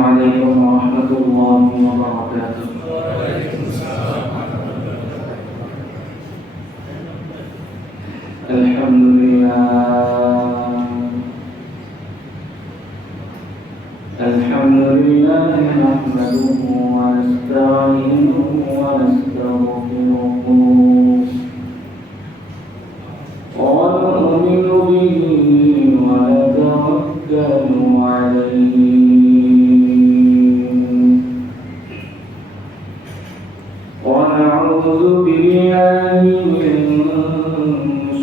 عليكم ورحمة الله وبركاته. الحمد لله نحمده ونستعينه ونستغفره ونؤمن به ونتوكل عليه ونعوذ بالله من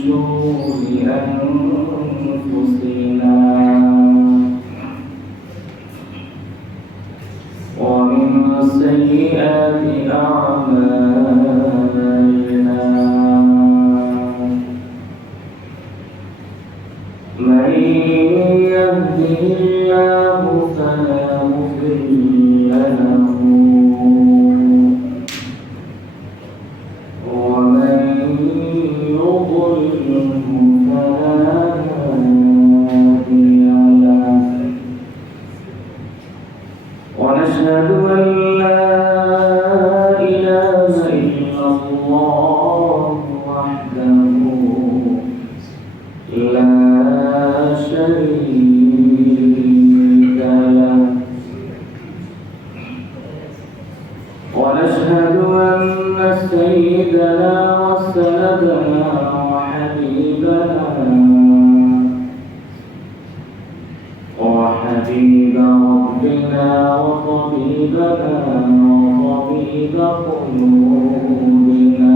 شرور أنفسنا ومن سيئات أعمالنا من يهده الله فلا مضل له ومن يضلل فلا هادي له ونشهد أن لا إله إلا الله وحده لا شريك له ونشهد أن سيدنا وسندنا وحبيب ربنا وطبيبنا وطبيب قلوبنا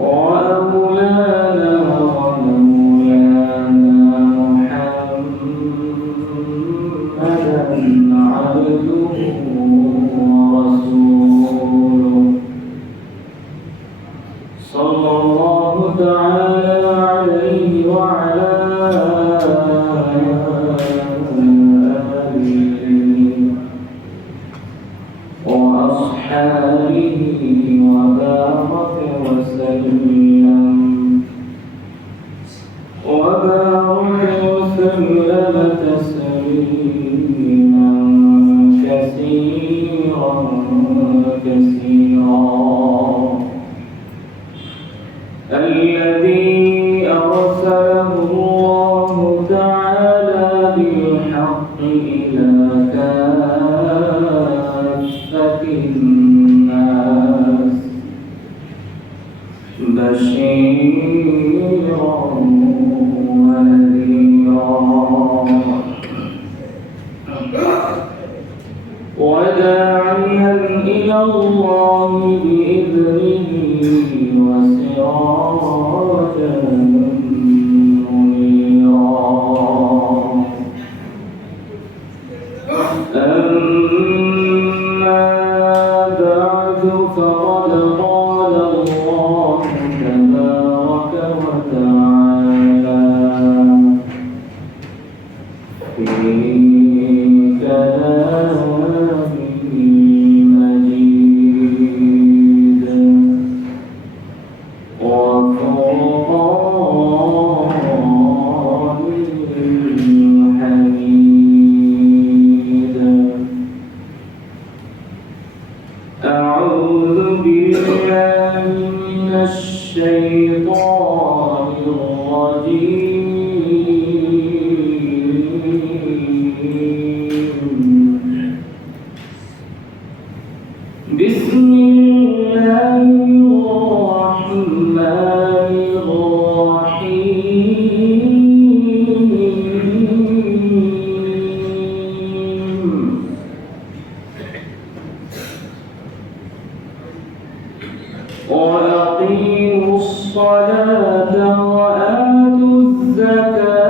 وأولانا ومولانا محمدا عبده ورسوله صلى الله تعالى عليه وعلى وأصحابه وبارك وسلم تسليما كثيرا الذي أرسله الله تعالى بالحق إلى كافة الناس بشيرا ونذيرا وداعيا إلى الله بإذنه وسراجا منيرا أما بعد فقد قال الله تبارك وتعالى في كلامه المجيد وفرقانه الحميد. أعوذ بالله من الشيطان الرجيم. بسم الله الرحمن الرحيم. وأقيموا الصلاة وآتوا الزكاة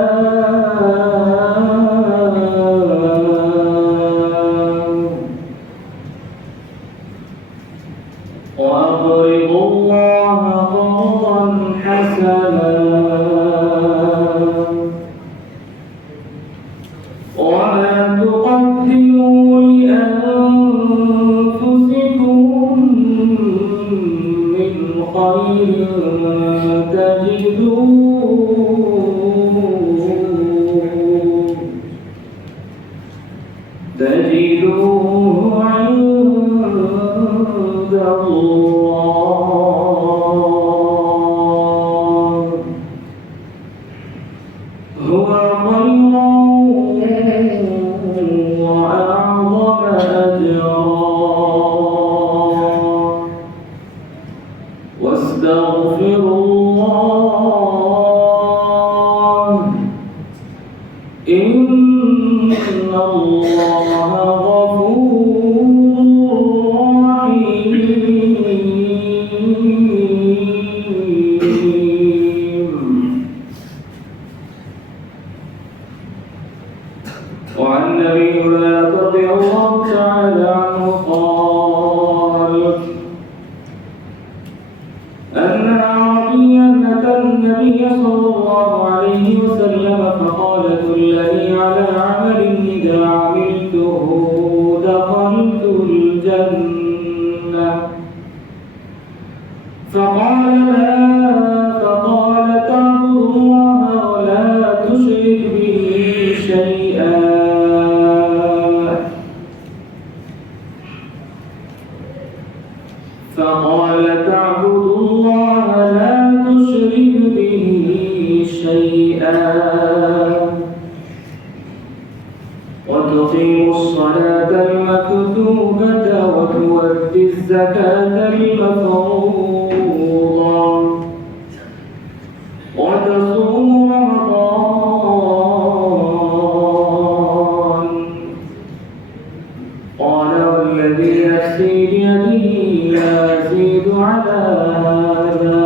وأقرضوا الله قرضا حسنا وما تقدموا لأنفسكم من خير تجدوه الله غفور رحيم. وعن أبي هريرة رضي الله تعالى عنه قال: أن أعرابيا أتى النبي صلى الله عليه وسلم فقال: دلني على عمل إذا عملته دخلت الجنة. فقال: لا. فقال: تعبد الله ولا تشرك به شيئا. فقال: تعبد الله لا تشرك به شيئا وتقيم الصلاة المكتوبة وتؤدي الزكاة المفروضة وتصوم رمضان. قال: والذي نفسي بيده لا أزيد على هذا.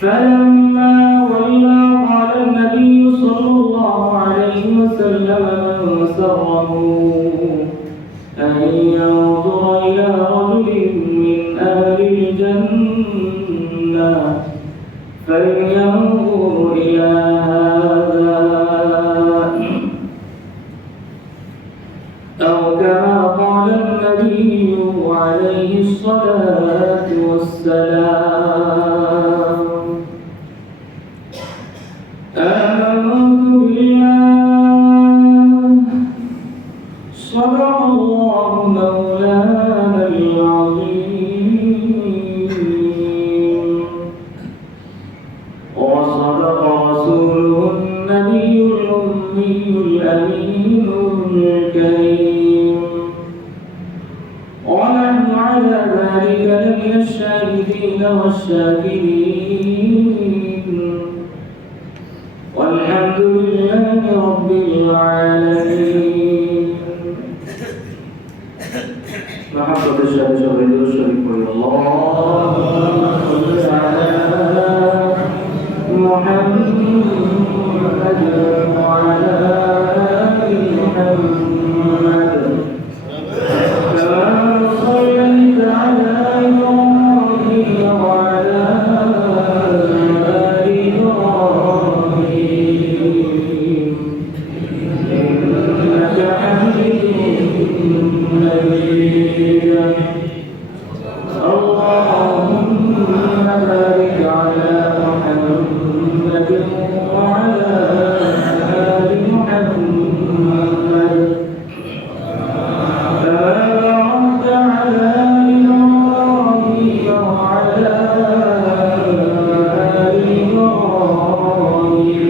فلما ولى قال النبي صلى الله عليه وسلم: من سره أن ينظر إلى رجل من أهل الجنة فلينظر إلى هذا. أو كما قال النبي عليه الصلاة والسلام. آمنت بالله صدق الله مولانا العظيم وصدق رسوله النبي الأمي الأمين الكريم. ونحن على ذلك لمن الشاهدين والشاكرين. والحمد لله رب العالمين. محبة الشهد شهد والشريك اللهم صل على محمد وعلى آل محمد كما صليت على إبراهيم وعلى آل إبراهيم إنك حميد مجيد. اللهم بارك على محمد وعلى آل محمد كما باركت على إبراهيم وعلى آل إبراهيم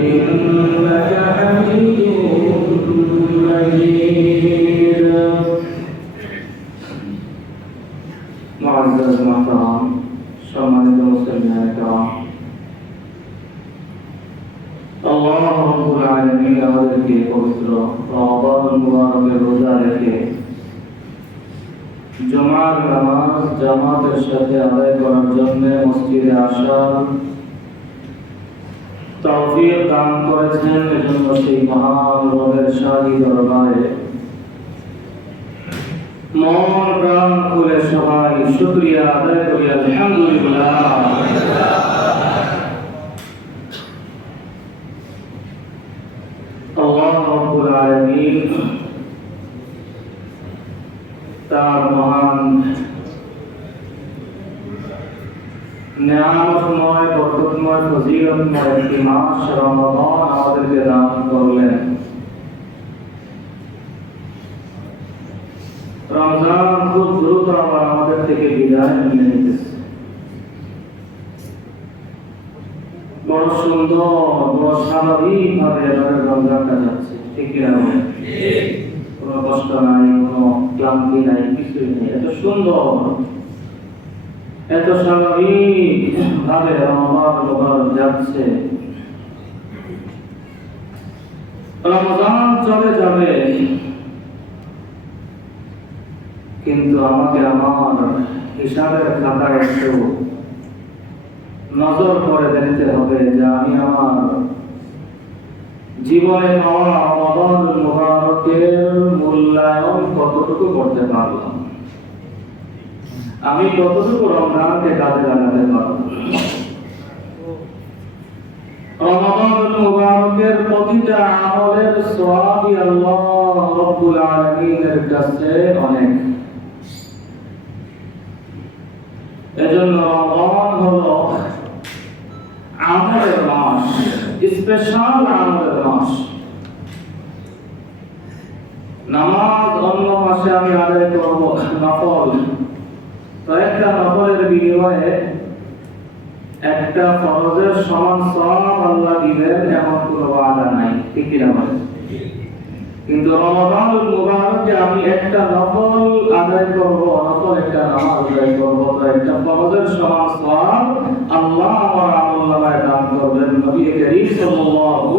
إنك حميد مجيد. معزز محترم সম্মানিত মুসলিম کرام, আল্লাহ রাব্বুল আলামিন আমাদেরকে পবিত্র রমাদান মুবারকের রোজা রেখে জুমার নামাজ জামাতের সাথে আদায় করার জন্য মসজিদে আসার তৌফিক দান করেছেন। এজন্য সেই মহান রবের শাহী দরবারে মন প্রাণ খুলে সবাই শুকরিয়া আদায় করি আলহামদুলিল্লাহ। আল্লাহ রাব্বুল আলামিন তার মহান নিয়ামতময় বরকতময় ফজিলতময় একটি মাস রমাদান আমাদেরকে দান করলেন। রমজান খুব দ্রুত আবার আমাদের থেকে বিদায় নিয়ে নিতেছে। বড় সুন্দর বড় স্বাভাবিক ভাবে এবারে রমজানটা যাচ্ছে, ঠিক কিনা? কোনো কষ্ট নাই, কোনো ক্লান্তি নাই, কিছুই নেই। এত সুন্দর এত স্বাভাবিক ভাবে রমজান যাচ্ছে, রমজান চলে যাবে, কিন্তু আমাকে আমার হিসাবের খাতায় একটু নজর করে দেখতে হবে যে আমি আমার জীবনে পাওয়া রমাদান মুবারকের মূল্যায়ন কতটুকু করতে পারলাম, আমি কতটুকু রমজানকে কাজে লাগাতে পারব। রমাদান মুবারকের প্রতিটা আমলের সওয়াবই আল্লাহ রাব্বুল আলামিনের কাছে অনেক। এজন্য রমজান হলো আমলের মাস, স্পেশাল আমলের মাস। নামাজ অন্য মাসে আমি আদায় করবো নফল, তো একটা নফলের বিনিময়ে একটা ফরজের সমান সওয়াব আল্লাহ দিবেন এমন কোনো ওয়াদা নাই, ঠিক কি না? কিন্তু রমাদানুল মুবারকে আমি একটা নফল আদায় করব, নফল একটা নামাজ আদায় করব, তো একটা ফরজের সমান সওয়াব আল্লাহ আমার আমলনামায় দান করবেন। নবী করিম সাল্লাল্লাহু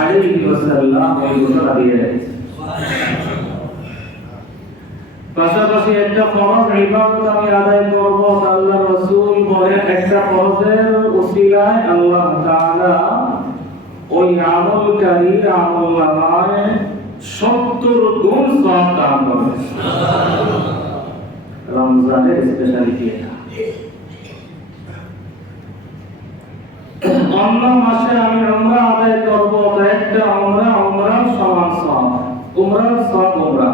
আলাইহি ওয়াসাল্লাম এই ঘোষণা দিয়ে রেখেছেন। পাশাপাশি একটা ফরজ ইবাদত আমি আদায় করব, আল্লাহ রাসূল বলেন একটা ফরজের উসিলায় আল্লাহ তাআলা ওই আমলকারীর আমলনামায় 70 গুণ সওয়াব দান করবেন। রমজানের স্পেশালিটি এটা। অন্য মাসে আমি উমরা আদায় করব, তো একটা উমরার সমান সওয়াব, উমরার সওয়াব উমরা।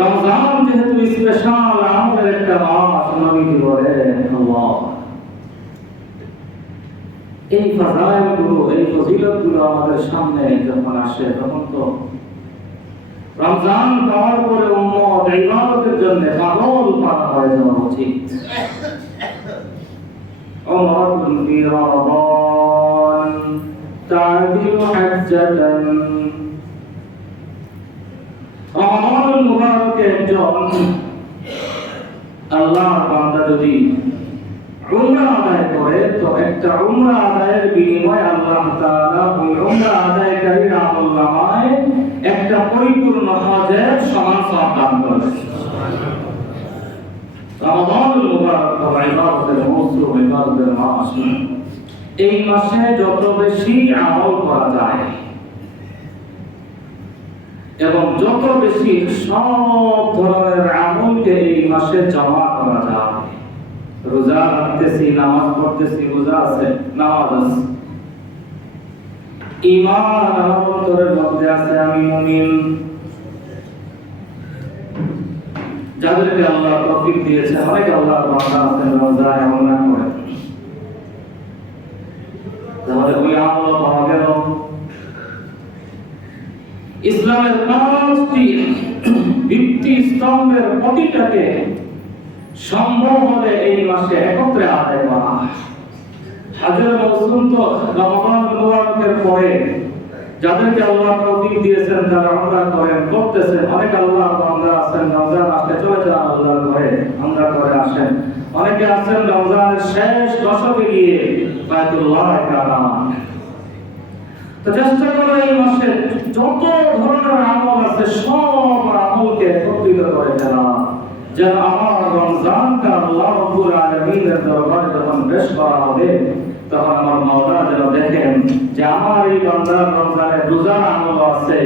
রমজান যেহেতু স্পেশাল আমলের একটা মাস, নবীজি বলেন আল্লাহ এই ফাজাইলগুলো, এই ফজিলতগুলো আমাদের সামনে যখন আসে, তখন তো রমজান পাওয়ার পরে উম্মত ইবাদতের জন্য পাগল পাগল হয়ে যাওয়া উচিত। উমরাতুন ফি রমাদান তা'দিলু হাজ্জাতান। রমাদানুল মুবারকে একজন আল্লাহর বান্দা যদি উমরা আদায় করে, তো একটা উমরা আদায়ের বিনিময়ে আল্লাহ তাআলা ওই উমরা আদায়কারীর আমলনামায় একটা পরিপূর্ণ হজের সমান সওয়াব দান করবেন। রমাদানুল মুবারক ইবাদতের মৌসুম, ইবাদতের মাস। এই মাসে যত বেশি আমল করা যায় এবং যত বেশি সব ধরনের আমলকে এই মাসে জমা করা যায়, রোজা রাখতেছি, নামাজ পড়তেছি, রোজা আছে, নামাজ আছে, ঈমান আমার অন্তরের মধ্যে আছে, আমি মুমিন, যাদেরকে আল্লাহ তৌফিক দিয়েছে, অনেক আল্লাহর বান্দা আছেন রোজা এমন করে, তাহলে ওই আমল পাওয়া গেল। ইসলামের 5টি ভিত্তি স্তম্ভের প্রতিটাকে সম্ভব হলে এই মাসে একত্রে আদায় করা। হজের মৌসুম তো রমাদান মুবারকের পরে যাদেরকে আল্লাহ তৌফিক দিয়েছেন তারা উমরা করেন, করতেছেন। অনেক আল্লাহর বান্দা আছেন রমজান আসলে চলে যান আল্লাহর ঘরে, উমরা করে আসেন। অনেকে আছেন রমজানের শেষ দশকে গিয়ে বাইতুল্লাহ কাবা। তো চেষ্টা করো এই মাসে যত ধরনের আমল আছে সব আমলকে একত্রিত করে ফেলা, যেন আমার রমজানটা আল্লাহ রাব্বুল আলামিনের দরবারে যখন পেশ করা হবে, তখন আমার মাওলা যেন দেখেন যে আমার এই বান্দার রমজানে রোজার আমল আছে,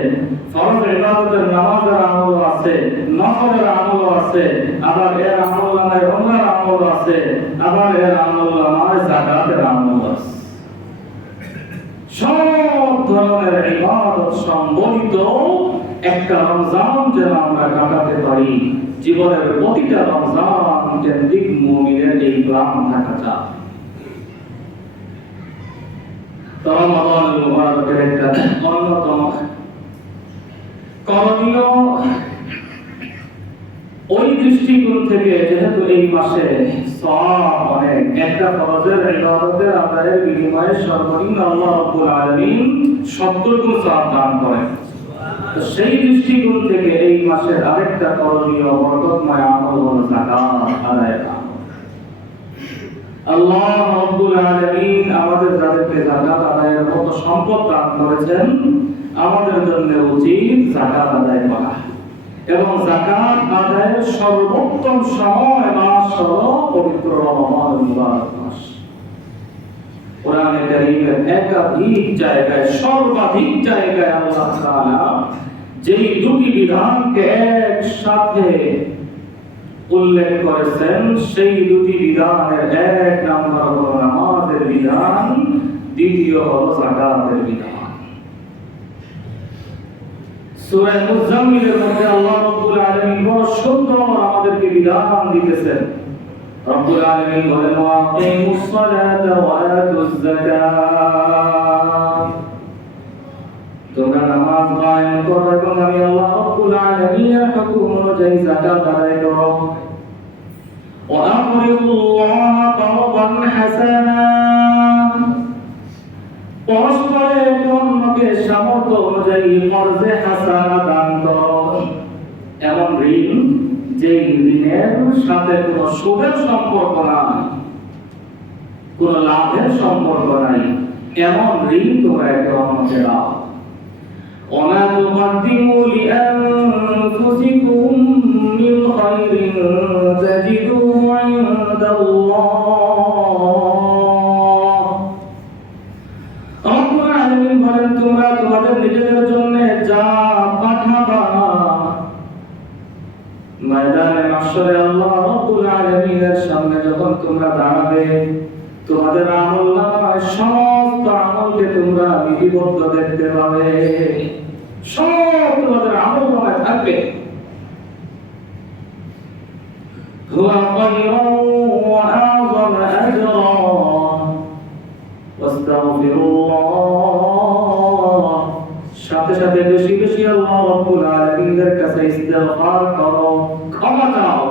ফরজ ইবাদতের নামাজের আমল আছে, নফলের আমল আছে, আবার এর আমল নামায় উমরার আমল আছে, আবার এর আমল নামায় যাকাতের আমল আছে। সব ধরনের ইবাদত সম্বলিত একটা রমজান যেন আমরা কাটাতে পারি। জীবনের প্রতিটা রমজান কেন্দ্রিক মুমিনের এই প্ল্যান থাকা চাই। রমাদানুল মুবারকের একটা অন্যতম করণীয় ওই দৃষ্টিকোণ থেকে, যেহেতু এই মাসে সওয়াব অনেক, একটা ফরজের ইবাদতের আদায়ের বিনিময়ে সর্বনিম্ন আল্লাহ রাব্বুল আলামিন 70 গুণ সওয়াব দান করেন। তো সেই দৃষ্টিকোণ থেকে এই মাসের আরেকটা করণীয় বরকতময় আমল হলো যাকাত আদায় করা। আল্লাহ রাব্বুল আলামিন আমাদের যাদেরকে যাকাত আদায়ের মতো মতো সম্পদ দান করেছেন, আমাদের জন্য উচিত যাকাত আদায় করা। এবং যাকাত আদায়ের সর্বোত্তম সময় মাস হলো পবিত্র রমজানুল মুবারক মাস। কোরআনে কারীমের একাধিক জায়গায়, সর্বাধিক জায়গায় আল্লাহ তাআলা যেই দুটি বিধানকে একসাথে উল্লেখ করেছেন, সেই দুটি বিধানের এক নাম্বার হলো নামাজের বিধান, দ্বিতীয় হলো যাকাতের বিধান। সূরা মুজাম্মিলের মধ্যে আল্লাহ রাব্বুল আলামিন বড় সুন্দর আমাদেরকে বিধান দিতেছেন। রব্বুল আলামিন বলেন, ওয়াকিমুস সালাতা ওয়া আতুজ যাকাত, তোমরা নামাজ কায়েম করো এবং আমি আল্লাহ রাব্বুল আলামিনের হুকুম অনুযায়ী যাকাত আদায় করো। ওয়া আকরিদুল্লাহ কারদান হাসানা, পরস্পরের অন্যকে সামর্থ্য অনুযায়ী কর্জে হাসানা দান করো। এমন ঋণ যে ঋণের সাথে কোনো সুদের সম্পর্ক নাই, কোনো লাভের সম্পর্ক নাই, এমন ঋণ তোমরা একে অন্যকে দাও। وما تقدموا لأنفسكم من خير تجدوه عند الله। রব্বুল আলামিন বলেন, তোমরা তোমাদের নিজেদের জন্য যা পাঠাবা, ময়দানে মাহশরে আল্লাহ রব্বুল আলামিনের সামনে যখন তোমরা দাঁড়াবে, তোমাদের আমলনামায় সমস্ত আমলকে তোমরা লিপিবদ্ধ দেখতে পাবে। সব তোমাদের আমলনামায় থাকবে। হুয়া খায়রুন ওয়া আ'যাম আজরান ওয়াস্তাগফিরুল্লাহ, সাথে সাথে বেশি বেশি আল্লাহ রাব্বুল আলামিনের কাছে ইস্তিগফার করো, ক্ষমা চাও।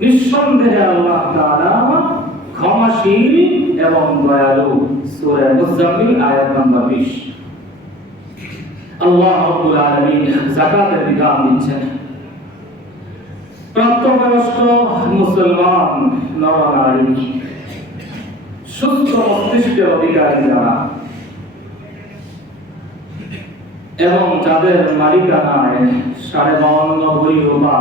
নিঃসন্দেহে আল্লাহ তাআলা ক্ষমাশীল এবং দয়ালু। সূরা মুজাম্মিল আয়াত নম্বর 20। আল্লাহ রাব্বুল আলামিন যাকাতের বিধান দিচ্ছেন। প্রাপ্তবয়স্ক মুসলমান নর-নারী, সুস্থ মস্তিষ্কের অধিকারী যারা এবং যাদের মালিকানায় 52.5 ভরি রূপা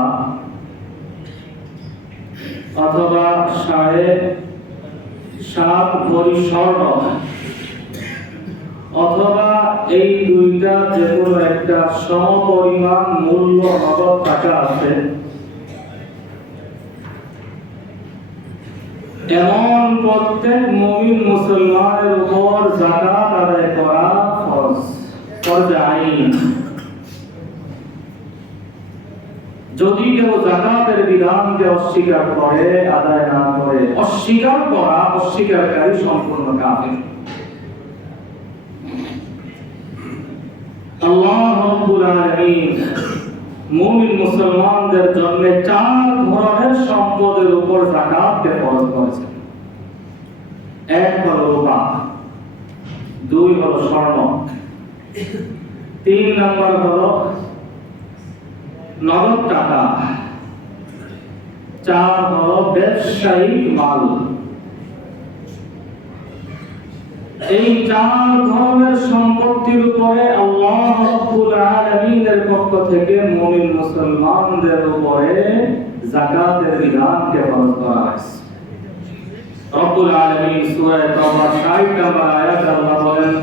অথবা 7.5 ভরি স্বর্ণ অথবা এই দুইটা যে কোনো একটা সমপরিমাণ মূল্য নগদ টাকা আছে, এমন প্রত্যেক মুমিন মুসলমানের উপর যাকাত আদায় করা ফরজ, ফরজ আইন। যদি কেউ যাকাতের বিধানকে অস্বীকার করে, আদায় না করে, অস্বীকার করা, অস্বীকারকারী সম্পূর্ণ কাফের। আল্লাহ রাব্বুল আলামিন মুমিন মুসলমানদের জন্য 4 ধরনের সম্পদের উপর যাকাতকে ফরজ করেছেন। 1 হলো রূপা, 2 হলো স্বর্ণ, 3 নম্বর হলো নগদ টাকা, 4 হলো ব্যবসায়িক মাল। এই 4 ধরনের সম্পত্তির উপরে আল্লাহ রাব্বুল আলামিনের পক্ষ থেকে মুমিন মুসলমানদের উপরে যাকাতের বিধানকে ফরজ করা হয়েছে। রব্বুল আলামিন সূরা তাওবা 60 নম্বর আয়াতে আল্লাহ বলেন,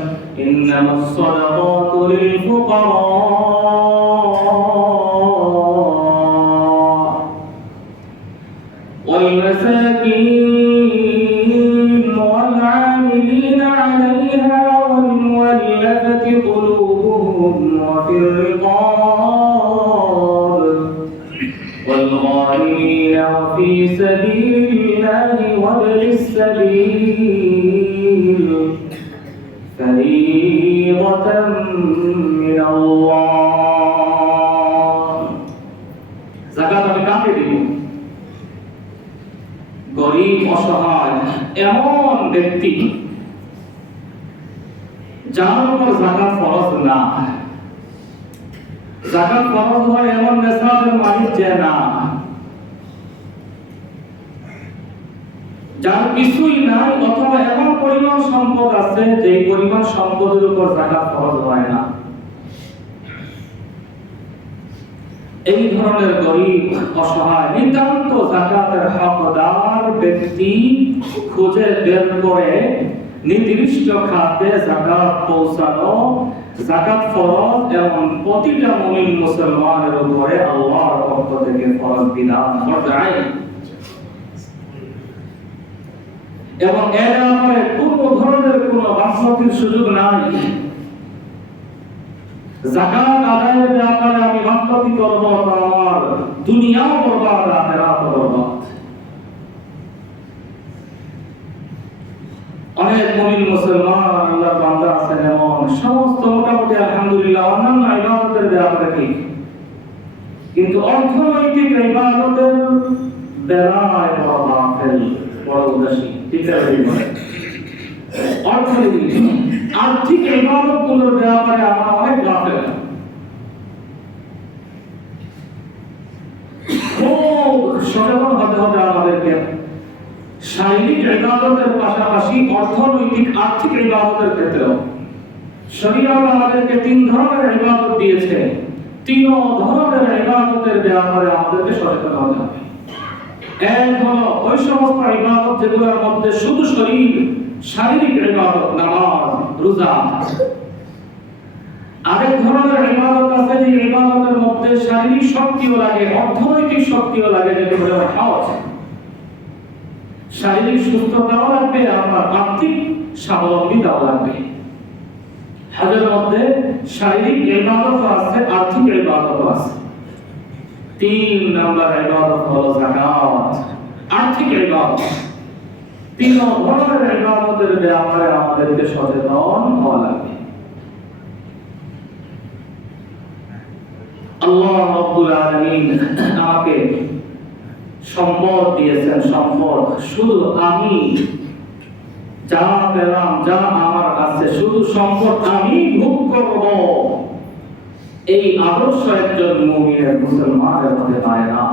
ইন্নামাস সাদাকাতু লিল ফুকারা ওয়াল মাসাকিন وفي الرقاب والغارمين وفي سبيل الله وابن السبيل فريضة من الله। যাকাত আমি কাকে দিব? গরিব, অসহায় এমন ব্যক্তি যার উপর যাকাত ফরজ না। যাকাত ফরজ হয় এমন নেশাবের মালিক যে না, যার কিছুই নাই অথবা এমন পরিমাণ সম্পদ আছে আছে যেই পরিমাণ সম্পদের উপর যাকাত ফরজ হয় না। এই ধরনের গরিব অসহায় নিতান্ত যাকাতের হকদার ব্যক্তি খুঁজে বের করে নির্দিষ্ট খাতে যাকাত পৌঁছানো, যাকাত ফরজ এবং প্রতিটা মুমিন মুসলমানের উপরে আল্লাহর পক্ষ থেকে ফরজ বিধান ফরজ এবং এর ব্যাপারে কোনো ধরনের কোনো বাস্তবিক সুযোগ নাই। যাকাত আদায়ের ব্যাপারে আমি বাস্তবিক করব আমার দুনিয়াও বরবাদ আখিরাত বরবাদ। অনেক মুমিন মুসলমান আল্লাহর বান্দা আছেন এমন সমস্ত মোটামুটি আলহামদুলিল্লাহ অন্যান্য ইবাদতের ব্যাপারে ঠিক, কিন্তু অর্থনৈতিক ইবাদতের বেলায় বড় গাফেল, বড় উদাসীন। ঠিক আছে, অর্থনৈতিক আর্থিক ইবাদতগুলোর ব্যাপারে আমরা অনেক গাফেল। খুব সচেতন হতে হবে আমাদেরকে। শারীরিক ইবাদতের পাশাপাশি অর্থনৈতিক আর্থিক ইবাদতের ক্ষেত্রেও শরীয়ত আমাদেরকে তিন ধরনের ইবাদত দিয়েছে। তিন ধরনের ইবাদতের ব্যাপারে আমাদেরকে সচেতন হতে হবে। এক হলো ওই সমস্ত ইবাদত যেগুলোর মধ্যে শুধু শারীরিক ইবাদত, নামাজ, রোজা। আরেক ধরনের ইবাদত আছে যে ইবাদতের মধ্যে শারীরিক শক্তিও লাগে, অর্থনৈতিক শক্তিও লাগে, যেটা হলো হজ। শারীরিক সুস্থতাও লাগবে, আমার আর্থিক স্বাবলম্বিতাও লাগবে। হজের মধ্যে শারীরিক ইবাদত আছে, আর্থিক ইবাদত আছে। তিন নাম্বার ইবাদত হলো যাকাত, আর্থিক ইবাদত। তিন ধরনের ইবাদতের ব্যাপারে আমাদেরকে সচেতন হওয়া লাগবে। আল্লাহ রাব্বুল আলামিন আমাকে সম্পদ দিয়েছেন। সম্পদ শুধু আমি যা পেলাম, যা আমার কাছে, শুধু সম্পদ আমি ভোগ করব, এই আদর্শ একজন মুমিনের মুসলমানের হতে পারে না।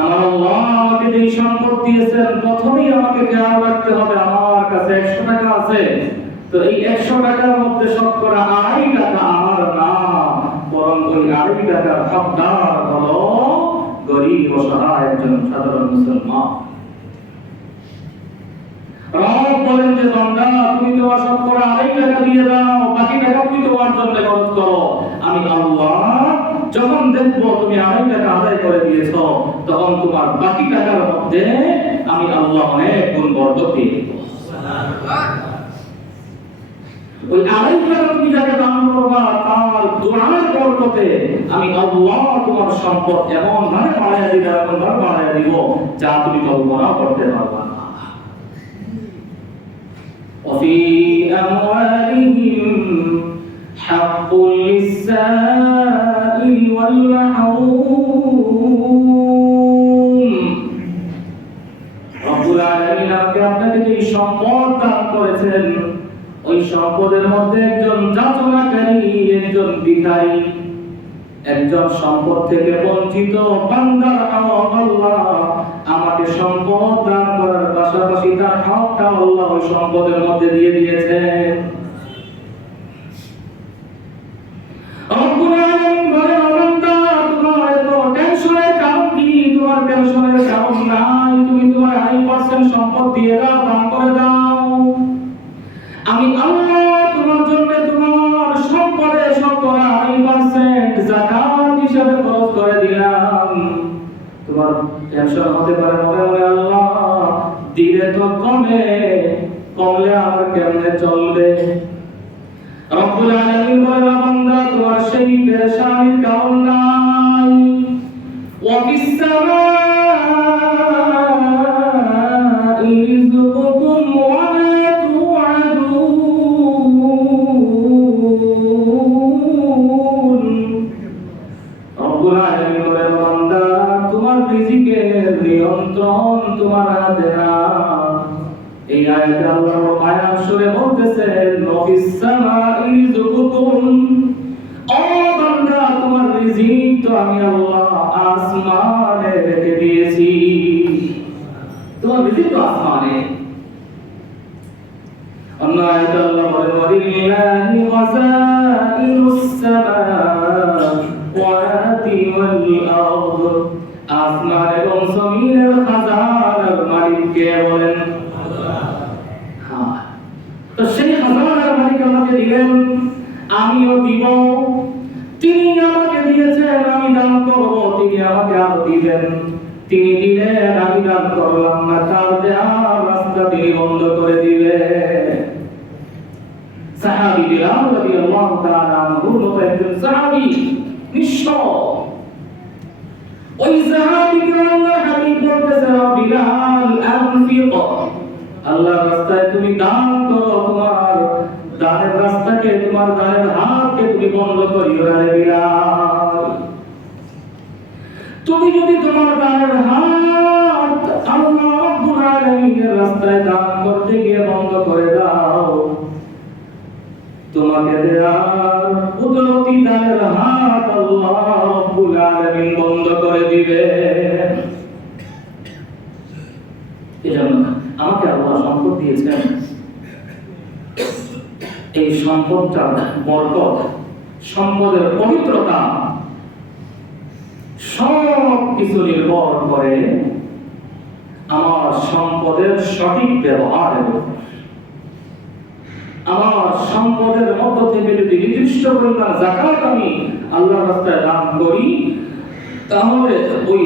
আমার আল্লাহ আমাকে যে সম্পদ দিয়েছেন, প্রথমেই আমাকে খেয়াল রাখতে হবে আমার কাছে 100 টাকা আছে, তো এই 100 টাকার মধ্যে শতকরা 2.5 টাকা আমার না, বরং ওই 2.5 টাকার হকদার হলো গরিব অসহায় একজন সাধারণ মুসলমান। রব বলেন যে বান্দা, তুমি তোমার শতকরা 2.5 টাকা দিয়ে দাও, বাকি টাকা তুমি তোমার জন্য খরচ করো। আমি আল্লাহ যখন দেখব তুমি 2.5 টাকা আদায় করে দিয়েছো, তখন তোমার বাকি টাকার মধ্যে আমি আল্লাহ অনেক গুণ বরকত দিয়ে দেব। ওই 2.5 টাকা তুমি যাকে দান করবা, তার দুআর বরকতে আমি আল্লাহ তোমার সম্পদ এমন ভাবে বাড়াইয়া দিব, এমন ভাবে বাড়াইয়া দিব যা তুমি কল্পনা করতে পারবা না। وفي أموالهم حق للسائل والمحروم। রব্বুল আলামিন আপনাকে যে সম্পদ দান করেছেন, ওই সম্পদের মধ্যে একজন যাচনাকারী, একজন ভিখারী, একজন সম্পদ থেকে বঞ্চিত বান্দার হক আল্লাহ আমাকে সম্পদ দান করার পাশাপাশি তার হকটা আল্লাহ ওই সম্পদের মধ্যে দিয়ে দিয়েছেন। রব্বুল আলামিন বলেন, বান্দা তোমার এত টেনশনের কারণ কি? তোমার টেনশনের কারণ নাই, তুমি তোমার 2.5% সম্পদ দিয়ে দাও, দান করে দাও। আমি আল্লাহ তোমার জন্য তোমার সম্পদে শতকরা 2.5% যাকাত হিসেবে খরচ করে দিলাম। তোমার টেনশন হতে পারে মনে মনে, আল্লাহ দিলে তো কমলে আমার কেমনে চলবে? রব্বুল আলামিন বলেন, বান্দা তোমার সেই পেরেশানির কারণ নাই। ওয়া ফিস সামাই রিজকুকুম ওয়া মা তুআদুন। রব্বুল আলামিন বলেন, বান্দা তোমার রিজিকের নিয়ন্ত্রণ তোমার হাতে না। এই আয়াতে আল্লাহ আয়াত শুনে বলতেছেন, ওয়াফিস সামাই রিজকুকুম, ও বান্দা তোমার রিজিক তো আমি আল্লাহ আসমানে রেখে দিয়েছি। তোমার রিজিক তো আসমানে। আয়াতে আল্লাহ বলেন ওয়ালিল্লাহি খাযাইনুস সামাওয়াতি ওয়াল আরদ, আসমান এবং জমিনের খাজানার মালিক কে বলেন? আল্লাহ। তো সেই খাজানার মালিক আমাকে দিলেন, আমিও দিব। তিনি আমাকে দিয়েছেন, আমি দান করব, তিনি আমাকে আরো দিবেন। তিনি দিলেন, আমি দান করলাম না, তার দেওয়ার রাস্তা তিনি বন্ধ করে দিবেন। সাহাবী বিলাল রাদিয়াল্লাহু তাআলা আনহুর মতো একজন সাহাবী, নিঃস্ব। ওই সাহাবীকে আল্লাহর হাবিব বলতেছেন, বিলাল আনফিক, আল্লাহর রাস্তায় তুমি দান করো, তোমার দানের রাস্তাকে, তোমার দানের হাতকে তুমি বন্ধ করিও না রে বিলাল। তুমি যদি তোমার দানের হাত আল্লাহ রাব্বুল আলামিনের রাস্তায় দান করতে গিয়ে বন্ধ করে দাও, তোমাকে দেওয়ার কুদরতি দানের হাত আল্লাহ রাব্বুল আলামিন বন্ধ করে দিবে। এজন্য আমাকে আল্লাহ সম্পদ দিয়েছেন, এই সম্পদটার বরকত, সম্পদের পবিত্রতা সব কিছু নির্ভর করে আমার সম্পদের সঠিক ব্যবহারের উপর। আমার সম্পদের মধ্য থেকে যদি নির্দিষ্ট পরিমাণ যাকাত আমি আল্লাহর রাস্তায় দান করি, তাহলে ওই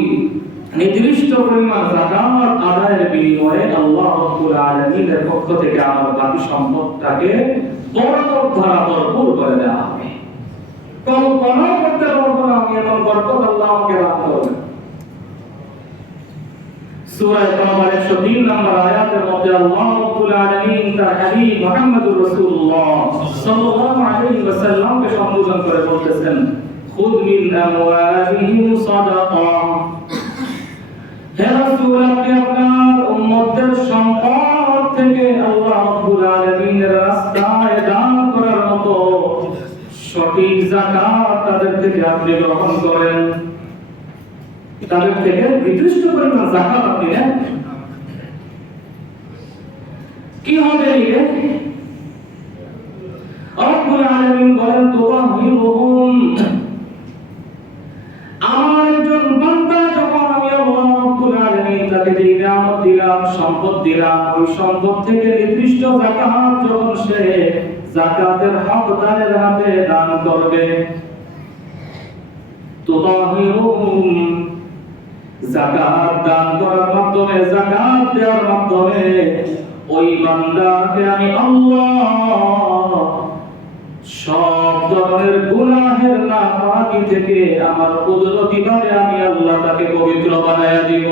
নির্দিষ্ট পরিমাণ যাকাত আদায়ের বিনিময়ে আল্লাহ রাব্বুল আলামিনের পক্ষ থেকে আমার বাকি সম্পদটাকে বরকত দ্বারা ভরপুর করে দেওয়া হবে। কল্পনা করতে পারবো না আমি এমন বরকত আল্লাহ আমাকে দান করবেন। সূরা তাওবার 103 নম্বর আয়াতের মধ্যে আল্লাহ রাব্বুল আলামিন তার হাবিব মুহাম্মদুর রাসূলুল্লাহ সাল্লাল্লাহু আলাইহি ওয়াসাল্লামকে সম্বোধন করে বলতেছেন, খুদ মিন আমওয়ালিহিম সাদাকা, হে রাসূল আপনি আপনার উম্মতের সম্পদ থেকে আল্লাহ রাব্বুল আলামিনের রাস্তায় দান করার মতো সঠিক যাকাত তাদের থেকে আপনি গ্রহণ করেন। তাদের থেকে নির্দিষ্ট পরিমাণ যাকাত আপনি নেন। কি হবে নিয়ে? রব্বুল আলামিন বলেন, তুতাহিরুহুম, আমার একজন বান্দা যখন আমি আল্লাহ রব্বুল আলামিন তাকে যে নিয়ামত দিলাম, সম্পদ দিলাম, ওই সম্পদ থেকে নির্দিষ্ট যাকাত যখন সে যাকাতের হকদারের হাতে দান করবে, তুতাহিরুহুম, যাকাত দান করার মাধ্যমে, যাকাত দেওয়ার মাধ্যমে ওই বান্দাকে আমি আল্লাহ সব ধরনের গুনাহের নাপাকি থেকে আমার কুদরতিভাবে আমি আল্লাহ তাকে পবিত্র বানায়া দিব।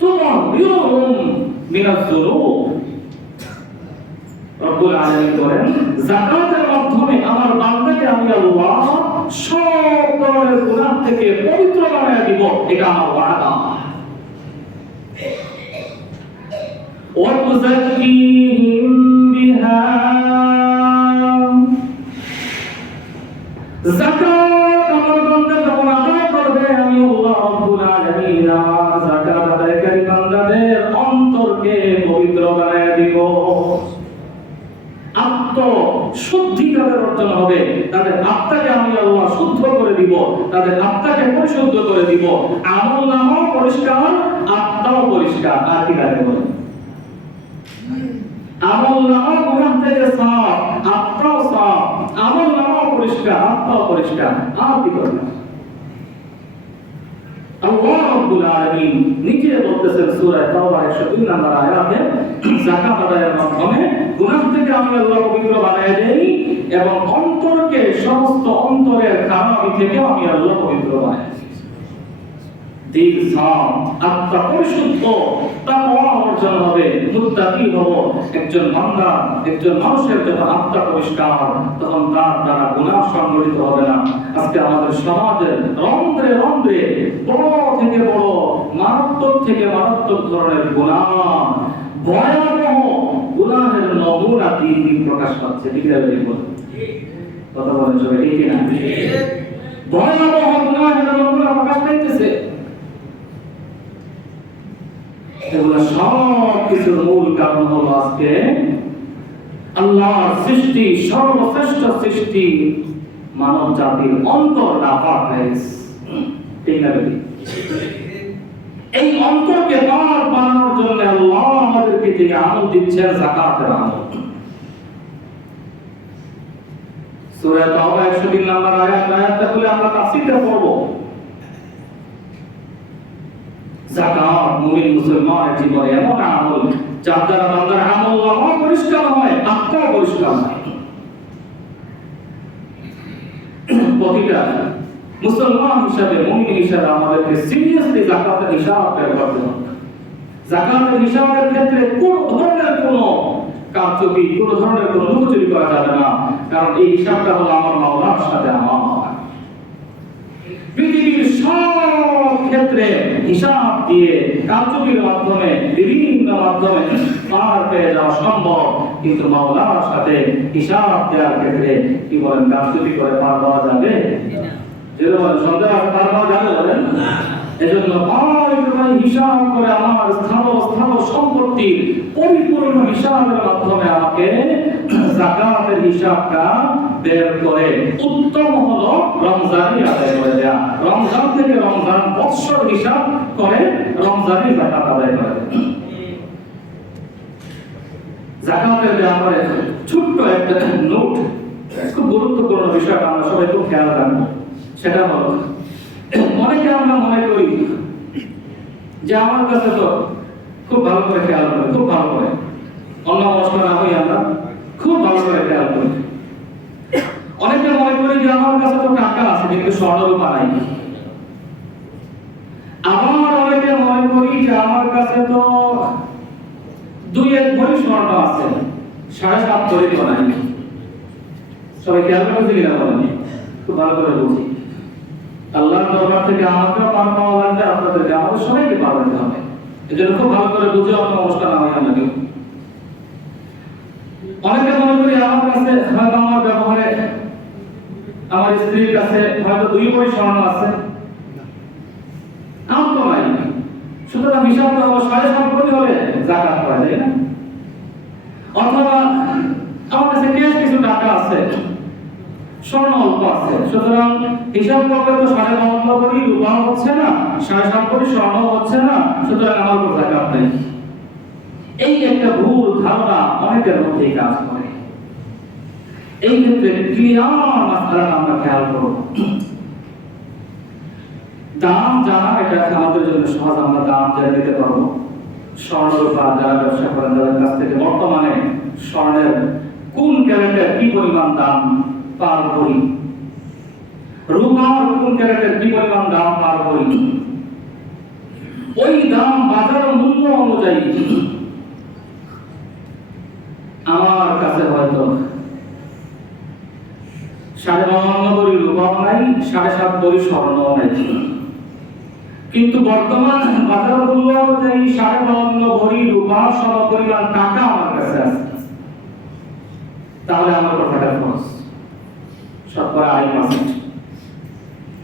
তুতাহিরুহুম মিনাজ যুনুব, রব্বুল আলামিন বলেন যাকাতের মাধ্যমে আমার বান্দাকে আমি আল্লাহ সব ধরনের গুনাহ থেকে পবিত্র বানায়া দিব, এটা আমার ওয়াদা। ওয়া তুযাক্কিহিম বিহা, যাকাত আমার বান্দা যখন আদায় করবে আমি আল্লাহ রাব্বুল আলামিন আমার যাকাত আদায়কারী বান্দাদের অন্তরকে পবিত্র বানায়া দিব। শুদ্ধি তাদের অর্জন হবে, তাদের আত্মাকে আমি আল্লাহ শুদ্ধ করে দিব, তাদের আত্মাকে পরিশুদ্ধ করে দিব। আমল নামাও পরিষ্কার, আত্মাও পরিষ্কার। আর কি লাগে বলেন? আমল নামা গুনাহ থেকে সাফ, আত্মাও সাফ। আমল নামাও পরিষ্কার, আত্মাও পরিষ্কার। আর কি করবেন? আল্লাহ রাব্বুল আলামিন নিজে বলতেছেন সূরা তাওবা 103 নম্বর আয়াতে, যাকাত আদায়ের মাধ্যমে গুনাহ থেকে আমি আল্লাহ পবিত্র বানায় দেই এবং অন্তরকে, সমস্ত অন্তরের খারাপি থেকে আমি আল্লাহ পবিত্র বানায় দেই। দিল সাফ, আত্মা পরিশুদ্ধ, তাকওয়া অর্জন হবে, মুত্তাকি হব। একজন বান্দা, একজন মানুষের যখন আত্মা পরিষ্কার, তখন তার দ্বারা গুনাহ সংগঠিত হবে না। আজকে আমাদের সমাজের রন্ধ্রে রন্ধ্রে বড় থেকে বড়, মারাত্মক থেকে মারাত্মক ধরনের গুনাহ, ভয়াবহ গুনাহের নমুনা দিন দিন প্রকাশ পাচ্ছে। ঠিক আছে, কথা বলেন সবাই, ঠিক না? ভয়াবহ গুনাহের নমুনা প্রকাশ পাইতেছে। এগুলো সব কিছুর মূল কারণ হলো আজকে আল্লাহর সৃষ্টি, সর্বশ্রেষ্ঠ সৃষ্টি মানব জাতির অন্তর নাপাক হয়েছে। ঠিক না বেটি? এই অন্তরকে পাক বানানোর জন্য আল্লাহ আমাদেরকে যে আমল দিচ্ছেন, যাকাতের আমল। সূরা তাওবা 103 নম্বর আয়াতটা বলে আমরা তাফসীরটা পড়ব। যাকাত মুমিন মুসলমানের জীবনে এমন আমল যার দ্বারা বান্দার আমল পরিষ্কার হয়, আত্মা পরিষ্কার হয়। প্রতিটা মুসলমান হিসাবে, মুমিন হিসাবে আমাদেরকে সিরিয়াসলি যাকাতের হিসাব বের করতে হবে। যাকাতের হিসাবের ক্ষেত্রে কোন ধরনের কোনো কারচুপি, কোন ধরনের কোনো লুকোচুরি করা যাবে না, কারণ এই হিসাবটা হলো আমার মাওলার সাথে আমার। পৃথিবীর সব ক্ষেত্রে হিসাব দিয়ে কারচুপির মাধ্যমে, বিভিন্ন মাধ্যমে পার পেয়ে যাওয়া সম্ভব, কিন্তু মাওলার সাথে হিসাব দেওয়ার ক্ষেত্রে কি বলেন, কারচুপি করে পার পাওয়া যাবে না। যেরকম সন্দেহ পার পাওয়া যাবে বলেন না। এজন্য ভাই হিসাব করে আমার স্থাবর সম্পত্তির পরিপূর্ণ হিসাবের মাধ্যমে আমাকে যাকাতের হিসাবটা বের করে উত্তম হলো রমজানই আদায় করে দেয়া। রমজান থেকে রমজান বৎসর হিসাব করে রমজানই যাকাত আদায় করে দেয়া। যাকাতের ব্যাপারে ছোট্ট একটা নোট, খুব গুরুত্বপূর্ণ বিষয়, আমরা সবাই খুব খেয়াল রাখবো। সেটা হলো, অনেকে আমরা মনে করি যে আমার কাছে তো খুব ভালো করে খেয়াল করে, খুব ভালো করে অন্য কষ্ট না হই, আমরা খুব ভালো করে খেয়াল করি। অনেকে মনে করি যে আমার কাছে তো টাকা আছে কিন্তু স্বর্ণরূপা নাই। আবার অনেকে মনে করি যে আমার কাছে তো 2-1 ভরি স্বর্ণ আছে, 7.5 ভরি তো নাই। সবাই খেয়াল করেছে কিনা বলেন? খুব ভালো করে বুঝি। আল্লাহর দরবার থেকে আমাকেও পার পাওয়া লাগবে, আপনাদেরকে, আমাদের সবাইকে পার পেতে হবে। এজন্য খুব ভালো করে বুঝে অন্য অনুষ্ঠান না হয় আমাকে। অনেকে মনে করি আমার কাছে হয়তো আমার ব্যবহারে, আমার স্ত্রীর কাছে হয়তো 2 ভরি স্বর্ণ আছে, আমার তো নাই, সুতরাং হিসাবটা হলো 7.5 ভরি হলে যাকাত পাওয়া যায় না। অথবা আমার কাছে ক্যাশ কিছু টাকা আছে, স্বর্ণ অল্প আছে, সুতরাং হিসাব করলে তো 52 ভরি রূপা হচ্ছে না, 7.5 ভরি স্বর্ণ হচ্ছে না, সুতরাং আমার উপর যাকাত নেই। এই একটা ভুল ধারণা অনেকের মধ্যেই কাজ করে। এই ক্ষেত্রে ক্লিয়ার মাসআলাটা আমরা খেয়াল করব। দাম জানা এটা আমাদের জন্য সহজ, আমরা দাম জেনে নিতে পারবো। স্বর্ণ রূপা যারা ব্যবসা করেন তাদের কাছ থেকে বর্তমানে স্বর্ণের কোন ক্যারেটের কি পরিমাণ দাম পার ভরি, রূপার কোন ক্যারেটের কি পরিমাণ দাম পার ভরি, ওই দাম বাজার মূল্য অনুযায়ী আমার কাছে হয়তো 52 ভরি রূপাও নাই, 7.5 ভরি স্বর্ণও নাই, কিন্তু বর্তমান বাজার মূল্য অনুযায়ী 52 ভরি রূপা সমপরিমাণ টাকা আমার কাছে আছে। তাহলে আমার কথাটা খরচ শতকরা 8%।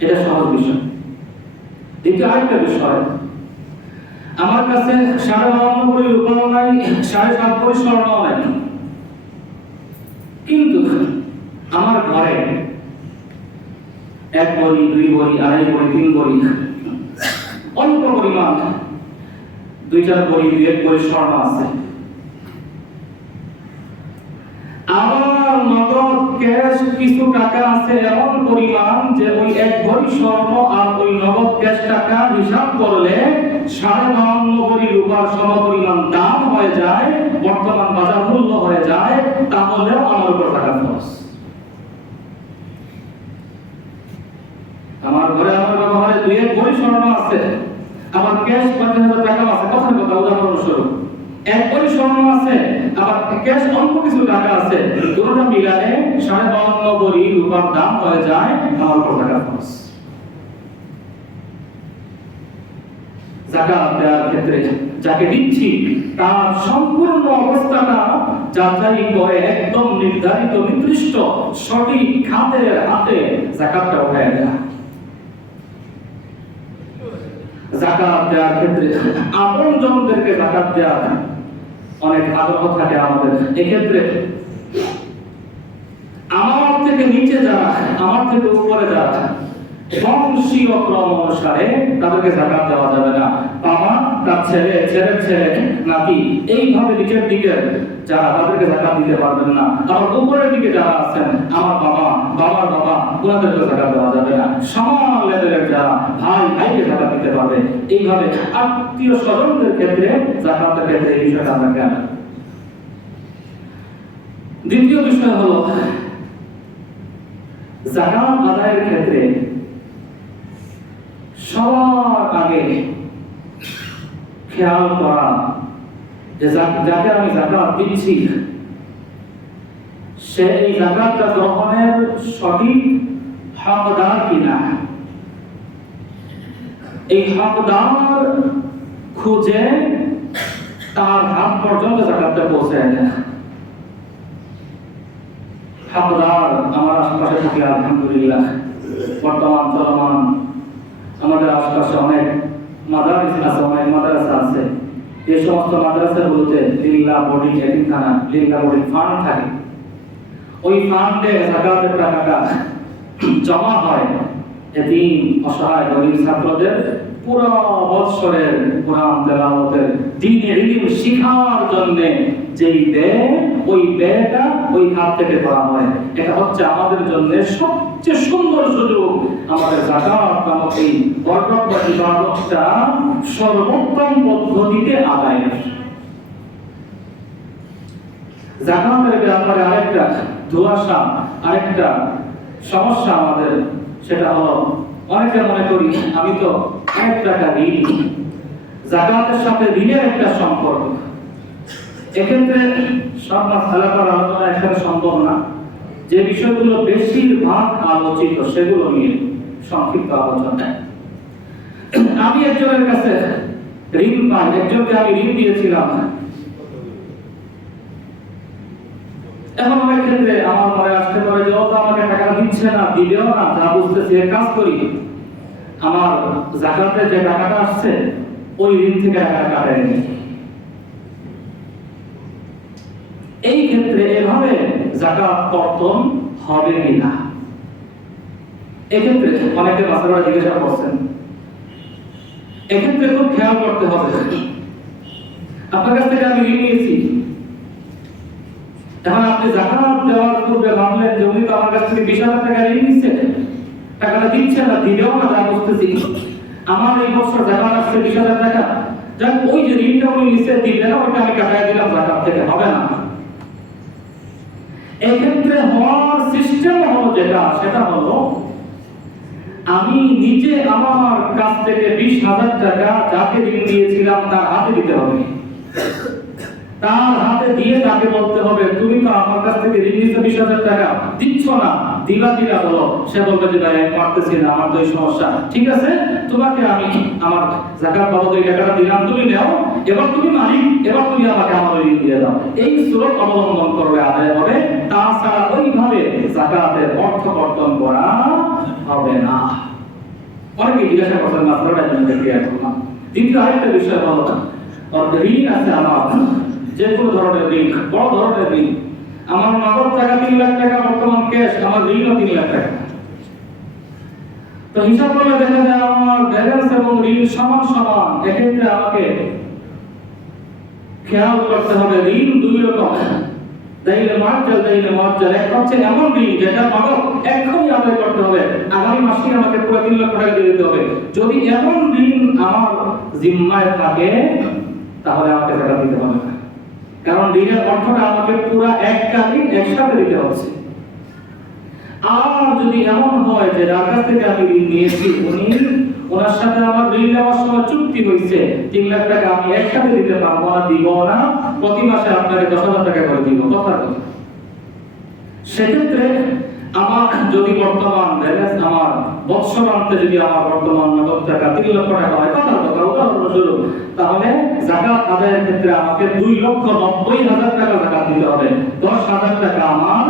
এটা সহজ বিষয়। দ্বিতীয় আরেকটা বিষয়, আমার কাছে 52 ভরি রূপাও নাই, 7.5 ভরি স্বর্ণও নাই, কিন্তু আমার ঘরে 1 ভরি, 2 ভরি, 2.5 ভরি, 3 ভরি অল্প পরিমাণ 2-4 ভরি, 2-1 ভরি স্বর্ণ আছে। আমার নগদ ক্যাশ কিছু টাকা আছে এমন পরিমাণ যে ওই 1 ভরি স্বর্ণ আর ওই নগদ ক্যাশ টাকা হিসাব করলে 52 ভরি রূপার সমপরিমাণ দাম হয়ে যায়, বর্তমান বাজার মূল্য হয়ে যায়, তাহলে আমার উপর টাকা খরচ। আমার ঘরে আমার ব্যবহারে 2-1 ভরি স্বর্ণ আছে, আমার ক্যাশ 50,000 টাকা আছে, কথার কথা উদাহরণস্বরূপ 1 ভরি স্বর্ণ আছে, আবার ক্যাশ অল্প কিছু টাকা আছে, দুটোটা মিলালে 52 ভরি রূপার দাম হয়ে যায় আমার উপর টাকা খরচ। যাকাত দেওয়ার ক্ষেত্রে যাকে দিচ্ছি তার সম্পূর্ণ অবস্থাটা যাচাই করে একদম নির্ধারিত, নির্দিষ্ট সঠিক খাতের হাতে যাকাতটা উঠায় দেয়া। যাকাত দেওয়ার ক্ষেত্রে আপনজনদেরকে যাকাত দেওয়া অনেক আগ্রহ থাকে আমাদের। এক্ষেত্রে আমার থেকে নিচে যারা, আমার থেকে উপরে যারা, বংশীয় ক্রম অনুসারে তাদেরকে যাকাত দেওয়া যাবে না। বাবা, তার ছেলে, ছেলের ছেলে, নাতি, এইভাবে নিচের দিকে যারা, তাদেরকে যাকাত দিতে পারবেন না। আবার উপরের দিকে যারা আছেন, আমার বাবা, বাবার বাবা, ওনাদেরকে যাকাত দেওয়া যাবে না। সমান লেভেলের যারা, ভাই ভাইকে যাকাত দিতে পারবে। এইভাবে আত্মীয় স্বজনদের ক্ষেত্রে, যাকাতের ক্ষেত্রে এই বিষয়টা আমরা খেয়াল। দ্বিতীয় বিষয় হলো যাকাত আদায়ের ক্ষেত্রে সবার আগে খেয়াল করা যে যাকে আমি যাকাত দিচ্ছি সে এই যাকাতটা গ্রহণের সঠিক হকদার কিনা। এই হকদার খুঁজে তার হাত পর্যন্ত যাকাতটা পৌঁছায় না। হকদার আমার আশপাশে থাকলে আলহামদুলিল্লাহ, বর্তমান চলমান আমাদের আশপাশে অনেক মাদ্রাসা আছে, অনেক মাদ্রাসা আছে। এই সমস্ত মাদ্রাসাগুলোতে লিল্লাহ বোর্ডিং এতিমখানা, লিল্লাহ বোর্ডিং ফান্ড থাকে। ওই ফান্ডে যাকাতের টাকাটা জমা হয় এতিম অসহায় গরিব ছাত্রদের পুরো বৎসরের কোরআন তেলাওয়াতের দ্বীনি ইলম শিখার জন্য যেই ব্যয়, ওই ব্যয়টা ওই খাত থেকে করা হয়। এটা হচ্ছে আমাদের জন্য সবচেয়ে সুন্দর সুযোগ, আমাদের যাকাত নামক এই বরকত ইবাদতটা সর্বোত্তম পদ্ধতিতে আদায়ের। যাকাতের ব্যাপারে আরেকটা দুয়াশা, আরেকটা সমস্যা আমাদের, সেটা হলো অনেকে মনে করি আমি তো 1 টাকা ঋণ। যাকাতের সাথে ঋণের একটা সম্পর্ক। এক্ষেত্রে সব মাসআলা করার আলোচনা এখানে সম্ভব না। যে বিষয়গুলো বেশিরভাগ আলোচিত সেগুলো নিয়ে সংক্ষিপ্ত আলোচনা। আমি একজনের কাছে ঋণ পাই, একজনকে আমি ঋণ দিয়েছিলাম। এখন অনেক ক্ষেত্রে আমার মনে আসতে পারে যে ও তো আমাকে টাকা দিচ্ছে না, দিবেও না, যা বুঝতেছি এক কাজ করি, আমার যাকাতের যে টাকাটা আসছে ওই ঋণ থেকে টাকাটা কাটাই নিই। এই ক্ষেত্রে এভাবে যাকাত কর্তন হবে কিনা, এক্ষেত্রে অনেকে মাসালা জিজ্ঞাসা করছেন। এক্ষেত্রে খুব খেয়াল করতে হবে। আপনার কাছ থেকে আমি ঋণ নিয়েছি, এখন আপনি যাকাত দেওয়ার পূর্বে ভাবলেন যে উনি তো আমার কাছ থেকে 20,000 টাকা ঋণ নিচ্ছে, টাকাটা দিচ্ছে না, দিবেও না, যা বুঝতেছি। আমার এই বছর যাকাত আসছে 20,000 টাকা, যাক ওই যে ঋণটা উনি নিচ্ছে দিবে না, ওইটা আমি কাটাই দিলাম যাকাত থেকে, হবে না। এক্ষেত্রে হওয়ার সিস্টেম হলো যেটা, সেটা হলো আমি নিজে আমার কাছ থেকে 20,000 টাকা যাকে ঋণ দিয়েছিলাম তার হাতে দিতে হবে। তার হাতে দিয়ে তাকে বলতে হবে তুমি তো আমার কাছ থেকে ঋণ নিয়েছো 20,000 টাকা, দিচ্ছ না, দিবা দিবা বলো। সে বলবে যে ভাই আমি পারতেছি না, আমার তো এই সমস্যা। ঠিক আছে, তোমাকে আমি আমার যাকাত বাবদ এই টাকাটা দিলাম, তুমি নাও, এবার তুমি মালিক, এবার তুমি আমাকে আমার ঋণ দিয়ে দাও। এই সুরত অবলম্বন করলে আদায় হবে, তাছাড়া ওইভাবে যাকাতের অর্থ কর্তন করা হবে না। অনেকে জিজ্ঞাসা করছেন মাসলাটা জানতে ক্লিয়ার করলাম। দ্বিতীয় আরেকটা বিষয় হলো ঋণ আছে আমার, যে কোনো ধরনের ঋণ, বড় ধরনের ঋণ। আমার নগদ টাকা 3 লাখ টাকা বর্তমান ক্যাশ, আমার ঋণও 3 লাখ টাকা। তো হিসাব করলে দেখা যায় আমার ব্যালেন্স এবং ঋণ সমান সমান। এক্ষেত্রে আমাকে খেয়াল করতে হবে ঋণ দুই রকম, দাইলে মুআজ্জাল, দাইলে মুআজ্জাল। এক হচ্ছে এমন ঋণ যেটা নগদ এখনই আদায় করতে হবে, আগামী মাসে আমাকে পুরো 3 লাখ টাকা দিয়ে দিতে হবে। যদি এমন ঋণ আমার জিম্মায় থাকে তাহলে আমাকে যাকাত দিতে হবে না, কারণ ঋণের অর্থটা আমাকে পুরো এককালীন একসাথে দিতে হচ্ছে। আর যদি এমন হয় যে যার কাছ থেকে আমি ঋণ নিয়েছি ওনার সাথে আমার ঋণ নেওয়ার সময় চুক্তি হয়েছে 3 লাখ টাকা আমি একসাথে দিতে পারবো না, দিব না, প্রতি মাসে আপনাকে 10,000 টাকা করে দিব, কথার কথা। সেক্ষেত্রে আমার যদি বর্তমান ব্যালেন্স আমার বৎসরান্তে যদি আমার বর্তমান নগদ টাকা 3 লক্ষ টাকা হয়, কথার কথা উদাহরণস্বরূপ, তাহলে যাকাত আদায়ের ক্ষেত্রে আমাকে 2,90,000 টাকা যাকাত দিতে হবে। 10,000 টাকা আমার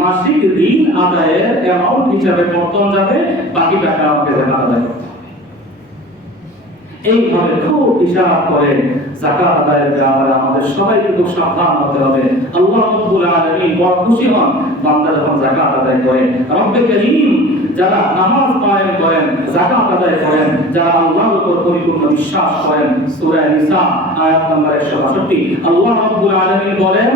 মাসিক ঋণ আদায়ের অ্যামাউন্ট হিসাবে কর্তন যাবে, বাকি টাকা আমাকে যাকাত আদায় করতে হবে। এইভাবে খুব হিসাব করে যাকাত আদায়ের ব্যাপারে আমাদের সবাইকে খুব সাবধান হতে হবে। আল্লাহ রাব্বুল আলামিন বড় খুশি হন বান্দা যখন যাকাত আদায় করে। রব্বে কারীম যারা নামাজ কায়েম করেন, যাকাত আদায় করেন, যারা আল্লাহর উপর পরিপূর্ণ বিশ্বাস করেন, সূরা নিসা আয়াত নম্বর 162 আল্লাহ রাব্বুল আলামিন বলেন,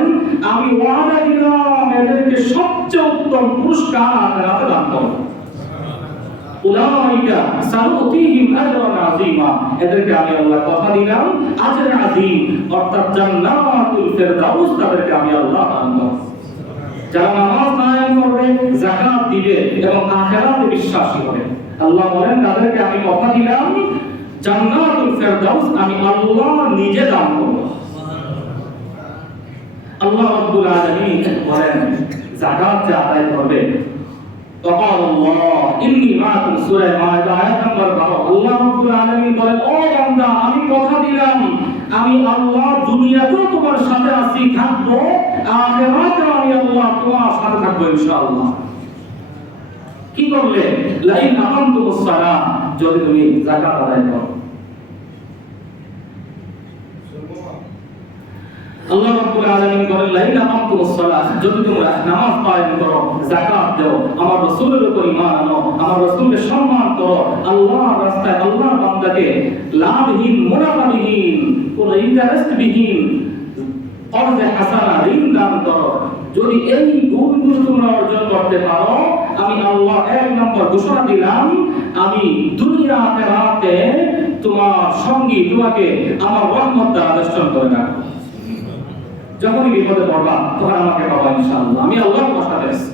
আমি ওয়াদা দিলাম এদেরকে সবচেয়ে উত্তম পুরস্কার আখিরাতে দান করব। উলাইকা সানুতিহিম আজরান আযীমা, এদেরকে আমি আল্লাহ কথা দিলাম আজর আযীম, অর্থাৎ জান্নাতুল ফেরদাউস তাদেরকে আমি আল্লাহ দান করব। যারা নামাজ কায়েম করবে, যাকাত দিবে এবং আখিরাতে বিশ্বাসী হবে, আল্লাহ বলেন তাদেরকে আমি কথা দিলাম জান্নাতুল ফেরদাউস আমি আল্লাহ নিজে দান করব। আল্লাহ রাব্বুল আলামিন বলেন যাকাত যে আদায় করবে, وقال الله إني معكم সূরা মাইদা আয়াত নম্বর 12 আল্লাহ রাব্বুল আলামিন বলেন, ও বান্দা আমি কথা দিলাম আমি আল্লাহ দুনিয়াতেও তোমার সাথে আছি, থাকবো, আখিরাতেও আমি আল্লাহ তোমার সাথে থাকবো ইনশাআল্লাহ। কি করলে? লাইন আকামতুস সালাহ, যদি তুমি যাকাত আদায় করো। আল্লাহ রাব্বুল আলামিন বলেন লাইন আকামতুস সালাহ, যদি তোমরা নামাজ কায়েম করো, যাকাত দাও, আমার রাসূলের উপর ঈমান আনো, আমার রাসূলকে সম্মান করো, আল্লাহর রাস্তায় আল্লাহর বান্দাকে লাভহীন মুনাফাবিহীন কোন ইন্টারেস্ট বিহীন কর্জে হাসানা ঋণ দান করো, যদি এই গুণগুলো তোমরা অর্জন করতে পারো, আমি আল্লাহ এক নম্বর ঘোষণা দিলাম আমি দুনিয়া আখিরাতে তোমার সঙ্গী তোমাকে আমার রহমত দ্বারা বেষ্টন করে রাখবো। যখনই বিপদে পড়বা তখন আমাকে পাবা ইনশাআল্লাহ, আমি আল্লাহর কথা দিয়েছি।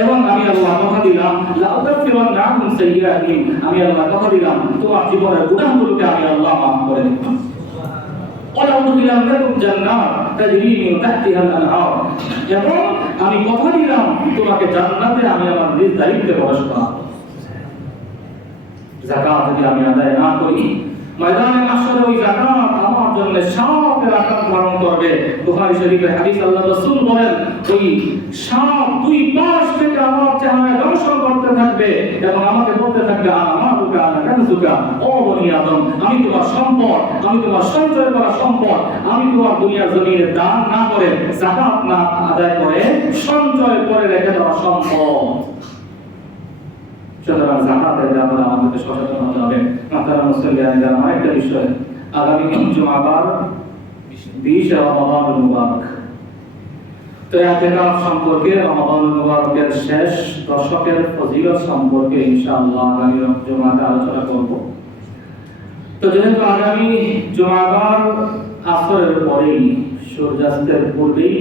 এবং আমি আল্লাহ কথা দিলাম লা উকাফিরান্না আনহুম সাইয়্যাতিহিম, আমি আল্লাহ কথা দিলাম তোমার জীবনের গুনাহগুলোকে আমি আল্লাহ মাফ করে দেব। ওয়া উদখিলান্নাকুম জান্নাত তাজরি মিন তাহতিহা আল-আনহার, এবং আমি কথা দিলাম তোমাকে জান্নাতে আমি আমার নিজ দায়িত্বে প্রবেশ করাবো। যাকাত যদি আমি আদায় না করি, ময়দানে মাশরে ওই যাকাত আমার জন্য সাপের আকার ধারণ করবে। বুখারী শরীফের হাদিস, আল্লাহ রাসূল বলেন ওই সাপ দুই পাশ থেকে আমার চেহারায় দংশন করতে থাকবে এবং আমাকে বলতে থাকবে আমারুকা আনা কানজুকা, ও বনি আদম আমি তোমার সম্পদ, আমি তোমার সঞ্চয় করা সম্পদ, আমি তোমার দুনিয়ার জমিনে দান না করে যাকাত না আদায় করে সঞ্চয় করে রেখে দেওয়া সম্পদ। সুতরাং যাকাতের ব্যাপারে আমাদেরকে সচেতন হতে হবে। মাতারা মুসলিম আরেকটা বিষয়, আগামী জুমাবার 20 রমাদানুল মুবারক, তো ইতিকাফ সম্পর্কে রমাদানুল মুবারকের শেষ দশকের ফজিলত সম্পর্কে ইনশাআল্লাহ আগামী জুমাতে আলোচনা করব। তো যেহেতু আগামী জুমাবার আসরের পরেই সূর্যাস্তের পূর্বেই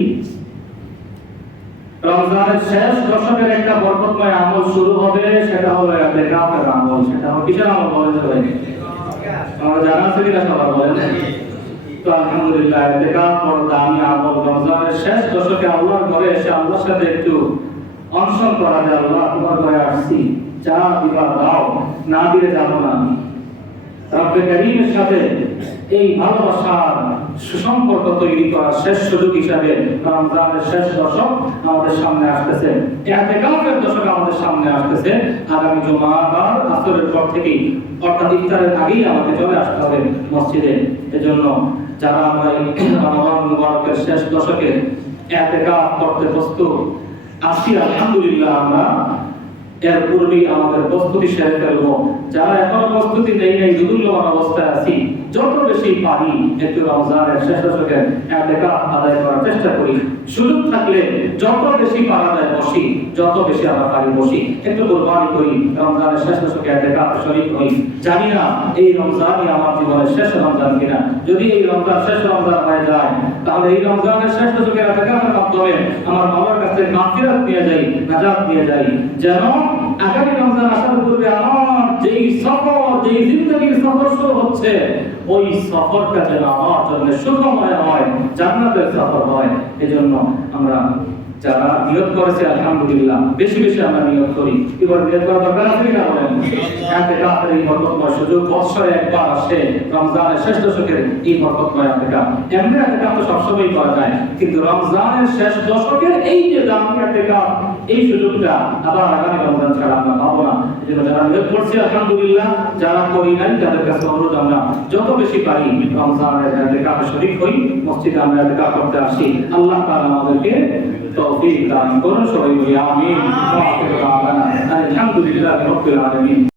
রমজানের শেষ দশকের একটা বরকতময় আমল শুরু হবে, সেটা হলো ইতিকাফের আমল। সেটা হলো কিসের আমল বলেন সবাই? আমরা জানা আছে কিনা সবার বলেন? তো আলহামদুলিল্লাহ ইতিকাফ বড় দামি আমল। রমজানের শেষ দশকে আল্লাহর ঘরে এসে আল্লাহর সাথে একটু অনশন করা যায়, আল্লাহ তোমার ঘরে আসছি, যা দিবা দাও, না দিলে যাবো না। রব্বে কারীমের সাথে এই ভালোবাসার সুসম্পর্ক তৈরি করার শেষ সুযোগ হিসাবে রমজানের শেষ দশক আমাদের সামনে আসতেছে, ইতিকাফের দশক আমাদের সামনে আসতেছে। আগামী জুমাবার আসরের পর থেকেই অর্থাৎ ইফতারের আগেই আমাকে চলে আসতে হবে মসজিদে। এজন্য যারা আমরা রমজান মুবারকের শেষ দশকে ইতিকাফ করতে প্রস্তুত আছি, আলহামদুলিল্লাহ আমরা এর পূর্বেই আমাদের প্রস্তুতি সেরে ফেলবো। যারা এখনো প্রস্তুতি নেই দুর্বল অবস্থায় আছি, যত বেশি পারি একটু রমজানের শেষ দশকে ইতিকাফ আদায় করার চেষ্টা করি। সুযোগ থাকলে যত বেশি পারা যায় বসি, যত বেশি আমরা পারি বসি, একটু কোরবানি করি, রমজানের শেষ দশকে ইতিকাফে শরীক হই। জানি না এই রমজানই আমার জীবনের শেষ রমজান কিনা। যদি এই রমজান শেষ রমজান হয়ে যায়, তাহলে এই রমজানের শেষ দশকে ইতিকাফের মাধ্যমে আমার বাবার কাছে মাগফিরাত নিয়ে যাই, নাজাত নিয়ে যাই, যেন আগামী রমজান আসার পূর্বে আমার যেই সফর, যেই জিন্দগির সফর শুরু হচ্ছে, ওই সফরটা যেন আমার জন্য সুখময় হয়, জান্নাতের সফর হয়। এজন্য আমরা যারা নিয়ত করেছে আলহামদুলিল্লাহ বেশি বেশি আমরা নিয়ত করি। এবার নিয়ত করার দরকার আছে কিনা বলেন? ইতিকাফের এই বরকতময় সুযোগ বৎসরে একবার আসে, রমজানের শেষ দশকের এই বরকতময় ইতিকাফ। এমনি ইতিকাফ তো সবসময় করা যায়, কিন্তু রমজানের শেষ দশকের এই যে দামি ইতিকাফ, এই সুযোগটা আবার আগামী রমজান ছাড়া আমরা পাবো না। এজন্য যারা নিয়োগ করছি আলহামদুলিল্লাহ, যারা করি নাই তাদের কাছে অনুরোধ আমরা যত বেশি পারি রমজানের ইতিকাফে শরীক হই, মসজিদে আমরা ইতিকাফ করতে আসি। আল্লাহ তাআলা আমাদেরকে তৌফিক দান করুন। সবাই বলি আমিন। ওয়া আখিরু দাওয়ানা আলহামদুলিল্লাহি রাব্বিল আলামিন।